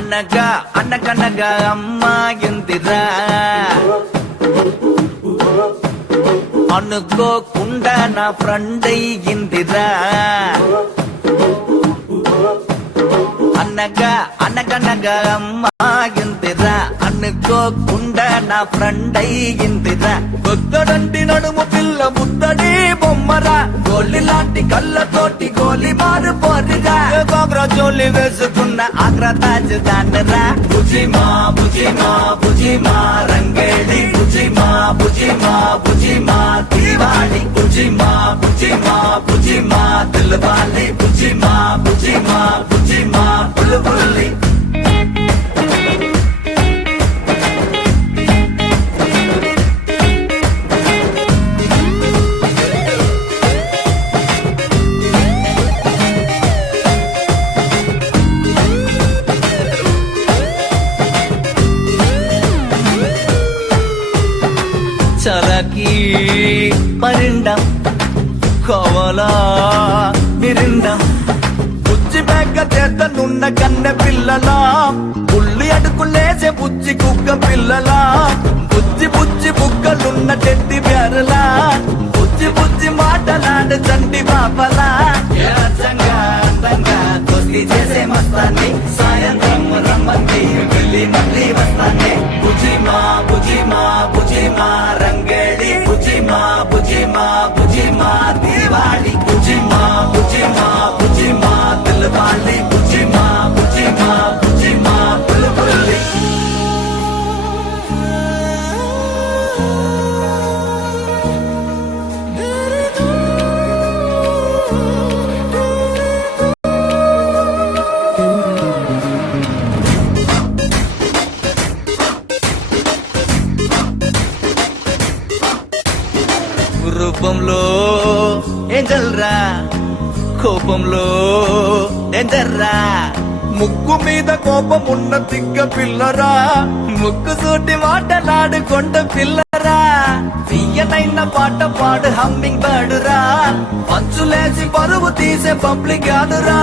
అనగా అనగనగా అమ్మాయిందిరా అనుకోకుండా నా ఫ్రెండ్ అయ్యిందిరా అనగా అనగనగా అమ్మాయిందిరా అనుకోకుండా నా ఫ్రెండ్ అయ్యిందిరా బుద్ధడంటి నడుము పిల్ల బుద్ధడి బొమ్మరా గోలి లాంటి కళ్ళతోటి గోలి మారు పోరిరా గోగ్రా జోలి వేసుకున్న ఆగ్రా తాజ్ దానరా బుజిమా బుజిమా బుజిమా రంగేడి బుజిమా బుజిమా బుజిమా దీవాడి బుజిమా బుజిమా బుజిమా దిల్వాలి బుజిమా బుజిమా బుజిమా బుల్బుల్లి చలకి పరిండం కోవలా విరిండం బుజ్జి మేక చేతనున్న కన్నె పిల్లలా పుల్లి అడుకులేసే బుజ్జి కుక్క పిల్లలా బుజ్జి బుజ్జి బుక్కలున్న టెడ్డి బేరలా బుజ్జి బుజ్జి మాటలాడే చంటి బాపలా అందంగా అందంగా దోస్తి చేసే మస్తాన్ని సాయంత్రం రమ్మంది వెళ్ళి మళ్ళీ వస్తాన్ని బుజిమా బుజిమా బుజిమా రంగేడి బుజిమా బుజిమా బుజిమా దీవాళి బుజిమా బుజిమా బుజిమా దిల్వాలి బుజిమా బుజిమా బుజిమా బుల్బుల్లి రూపంలో ఏంజల్రా కోపంలో డేంజర్రా ముక్కు మీద కోపం ఉన్న తిక్క పిల్లరా ముక్కు సూటి మాటలాడుకొండ పిల్లరా తీయనైన పాట పాడు హమ్మింగ్ బర్డురా పంచులేసి పరువు తీసే పబ్లిక్ గాడురా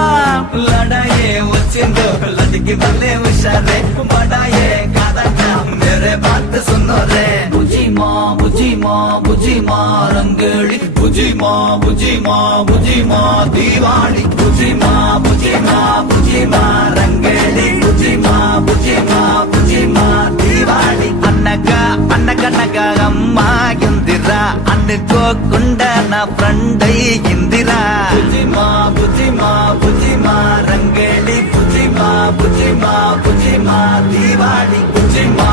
లడాయే వచ్చిందో లడికి మళ్ళీ హుషారే మడాయే కాదంట మేరే బాత్ సున్నో రే బుజిమా బుజిమా బుజిమా రంగేడి బుజిమా బుజిమా బుజిమా దీవాళి బుజిమా బుజిమా బుజిమా రంగేడి బుజిమా బుజిమా బుజిమా దీవాళి అనగా అనగనగా అమ్మాయిందిరా అనుకోకుండా నా ఫ్రెండ్ అయ్యిందిరా బుజిమా బుజిమా బుజిమా రంగేడి బుజిమా బుజిమా బుజిమా దీవాళి బుజిమా